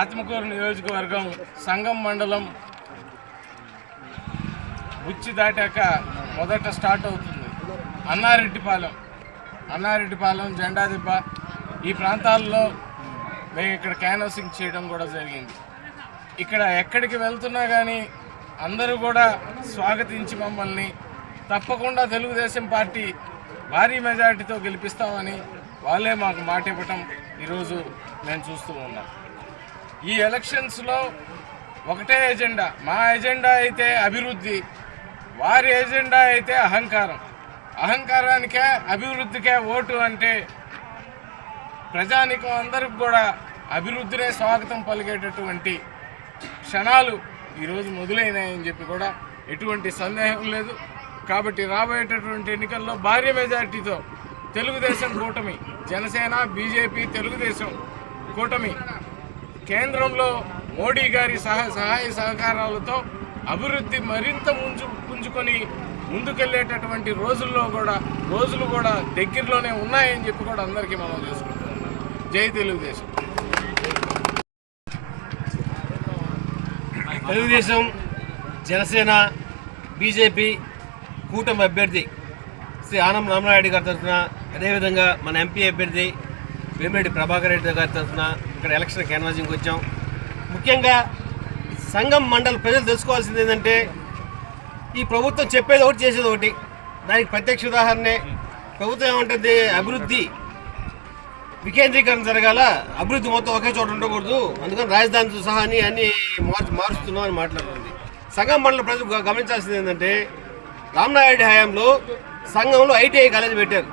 ఆత్మకూరు నియోజకవర్గం సంగం మండలం బుచ్చి దాటాక మొదట స్టార్ట్ అవుతుంది. అన్నారెడ్డిపాలెం. అన్నారెడ్డిపాలెం జెండా దిబ్బ. ఈ ప్రాంతాల్లో మేము ఇక్కడ క్యాన్వసింగ్ చేయడం కూడా జరిగింది. ఇక్కడ ఎక్కడికి వెళ్తున్నా కానీ అందరూ కూడా స్వాగతించి మమ్మల్ని తప్పకుండా తెలుగుదేశం పార్టీ భారీ మెజారిటీతో గెలిపిస్తామని వాళ్ళే మాకు మాట ఇవ్వటం ఈరోజు మేము చూస్తూ ఉన్నాం. ఈ ఎలక్షన్స్లో ఒకటే ఎజెండా మా ఎజెండా అయితే అభివృద్ధి వారి ఎజెండా అయితే అహంకారం. అహంకారానికే అభివృద్ధికే ఓటు అంటే ప్రజానికం అందరికి కూడా అభివృద్ధినే స్వాగతం పలికేటటువంటి క్షణాలు ఈరోజు మొదలైనాయని చెప్పి కూడా ఎటువంటి సందేహం లేదు. కాబట్టి రాబోయేటటువంటి ఎన్నికల్లో భారీ మెజార్టీతో తెలుగుదేశం కూటమి జనసేన బీజేపీ తెలుగుదేశం కూటమి కేంద్రంలో మోడీ గారి సహ సహాయ సహకారాలతో అభివృద్ధి మరింత ముంచు పుంజుకొని ముందుకెళ్ళేటటువంటి రోజుల్లో కూడా రోజులు కూడా దగ్గరలోనే ఉన్నాయని చెప్పి కూడా అందరికీ మనం చేసుకుంటున్నాం జై తెలుగుదేశం. తెలుగుదేశం జనసేన బీజేపీ కూటమి అభ్యర్థి శ్రీ ఆనం రామనాయుడు గారి తరఫున అదేవిధంగా మన ఎంపీ అభ్యర్థి వేమిరెడ్డి ప్రభాకర్ రెడ్డి గారి తరఫున ఇక్కడ ఎలక్షన్ క్యాన్వాసింగ్కి వచ్చాం. ముఖ్యంగా సంఘం మండల ప్రజలు తెలుసుకోవాల్సింది ఏంటంటే ఈ ప్రభుత్వం చెప్పేది ఒకటి చేసేది ఒకటి. దానికి ప్రత్యక్ష ఉదాహరణే ప్రభుత్వం ఏమంటుంది? అభివృద్ధి. వికేంద్రీకరణ జరగాల అభివృద్ధి మొత్తం ఒకే చోట ఉండకూడదు. అందుకని రాజధానితో సహా అని అన్ని మార్చు మారుస్తున్నాం అని మాట్లాడుతుంది. సంఘం మండల ప్రజలు గమనించాల్సింది ఏంటంటే రామ్నాయుడు హయాంలో సంఘంలో ఐటీఐ కాలేజ్ పెట్టారు.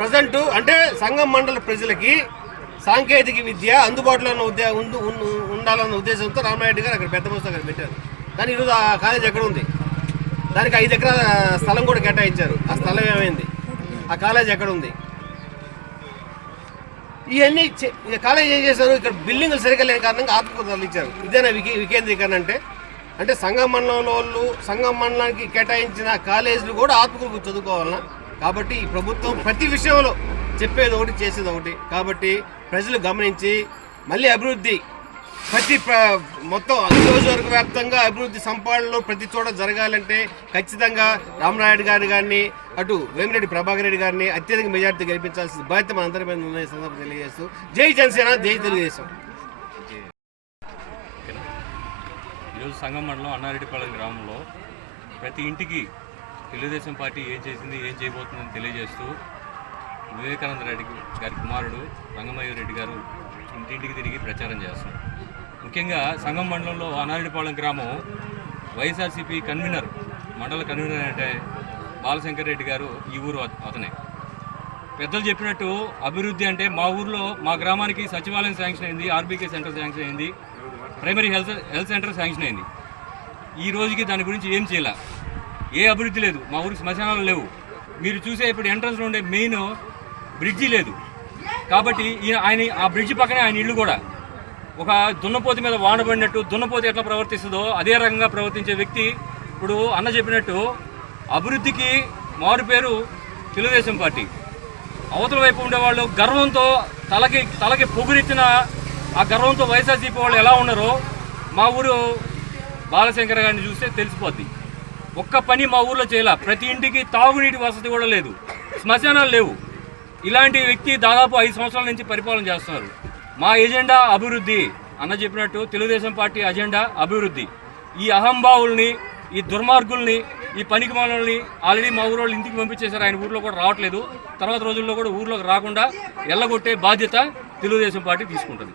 ప్రజెంట్ అంటే సంఘం మండల ప్రజలకి సాంకేతిక విద్య అందుబాటులో ఉన్న ఉద్యోగ ఉండు- ఉండాలన్న ఉద్దేశంతో రామనాయుడు గారు అక్కడ పెద్ద మస్తు అక్కడ పెట్టారు. కానీ ఈరోజు ఆ కాలేజ్ ఎక్కడ ఉంది? దానికి ఐదు ఎకరాల స్థలం కూడా కేటాయించారు. ఆ స్థలం ఏమైంది? ఆ కాలేజ్ ఎక్కడ ఉంది? ఇవన్నీ చే- కాలేజ్ ఏం చేశారు? ఇక్కడ బిల్డింగ్లు సరిగ్గా లేని కారణంగా ఆత్మకు తరలించారు ఇదేనా వికే వికేంద్రీకరణ అంటే? అంటే సంఘం మండలంలో వాళ్ళు సంఘం మండలానికి కేటాయించిన కాలేజీలు కూడా ఆత్మకూరు చదువుకోవాలన్నా కాబట్టి ఈ ప్రభుత్వం ప్రతి విషయంలో చెప్పేది ఒకటి చేసేది ఒకటి కాబట్టి ప్రజలు గమనించి మళ్ళీ అభివృద్ధి ప్రతి మొత్తం నియోజకవర్గ వ్యాప్తంగా అభివృద్ధి సంపాదనలో ప్రతి చోట జరగాలంటే ఖచ్చితంగా రామనాయుడు గారి గారిని అటు వేమిరెడ్డి ప్రభాకర్ రెడ్డి గారిని అత్యధిక మెజార్టీ గెలిపించాల్సిన బాధ్యత మనందరి మీద ఉన్న సందర్భం తెలియజేస్తూ జై జనసేన జై తెలుగుదేశం. ఈరోజు సంగం మండలం అన్నారెడ్డిపాలెం గ్రామంలో ప్రతి ఇంటికి తెలుగుదేశం పార్టీ ఏం చేసింది ఏం చేయబోతుందని తెలియజేస్తూ వివేకానంద రెడ్డి గారి కుమారుడు రంగమయ్య రెడ్డి గారు ఇంటింటికి తిరిగి ప్రచారం చేస్తారు. ముఖ్యంగా సంగం మండలంలో అన్నారెడ్డిపాలెం గ్రామం వైఎస్ఆర్సీపీ కన్వీనర్ మండల కన్వీనర్ అంటే బాలశంకర్ రెడ్డి గారు ఈ ఊరు అతనే. పెద్దలు చెప్పినట్టు అభివృద్ధి అంటే మా ఊర్లో మా గ్రామానికి సచివాలయం శాంక్షన్ అయింది ఆర్బీకే సెంటర్ శాంక్షన్ అయింది primary health health center sanction అయింది. ఈ రోజుకి దాని గురించి ఏం చేయాల? ఏ అభివృద్ధి లేదు మా ఊరికి శ్మశానాలు లేవు. మీరు చూసే ఇప్పుడు ఎంట్రన్స్లో ఉండే మెయిన్ బ్రిడ్జి లేదు. కాబట్టి ఈయన ఆయన ఆ బ్రిడ్జి పక్కనే ఆయన ఇల్లు కూడా. ఒక దున్నపోతి మీద వాడబడినట్టు దున్నపోతి ఎట్లా ప్రవర్తిస్తుందో అదే రకంగా ప్రవర్తించే వ్యక్తి ఇప్పుడు అన్న చెప్పినట్టు అభివృద్ధికి మారు పేరు తెలుగుదేశం పార్టీ. అవతల వైపు ఉండేవాళ్ళు గర్వంతో తలకి తలకి పొగురెత్తిన ఆ గర్వంతో వైఎస్ఆర్సీపీ వాళ్ళు ఎలా ఉన్నారో మా ఊరు బాలశంకర్ గారిని చూస్తే తెలిసిపోద్ది. ఒక్క పని మా ఊర్లో చేయాల. ప్రతి ఇంటికి తాగునీటి వసతి కూడా లేదు. శ్మశానాలు లేవు. ఇలాంటి వ్యక్తి దాదాపు ఐదు సంవత్సరాల నుంచి పరిపాలన చేస్తున్నారు. మా ఎజెండా అభివృద్ధి అన్న చెప్పినట్టు తెలుగుదేశం పార్టీ అజెండా అభివృద్ధి. ఈ అహంభావుల్ని ఈ దుర్మార్గుల్ని ఈ పనికి మనల్ని ఆల్రెడీ మా ఊరు ఇంటికి పంపించేశారు. ఆయన ఊర్లో కూడా రావట్లేదు. తర్వాత రోజుల్లో కూడా ఊర్లోకి రాకుండా ఎల్లగొట్టే బాధ్యత తెలుగుదేశం పార్టీ తీసుకుంటుంది.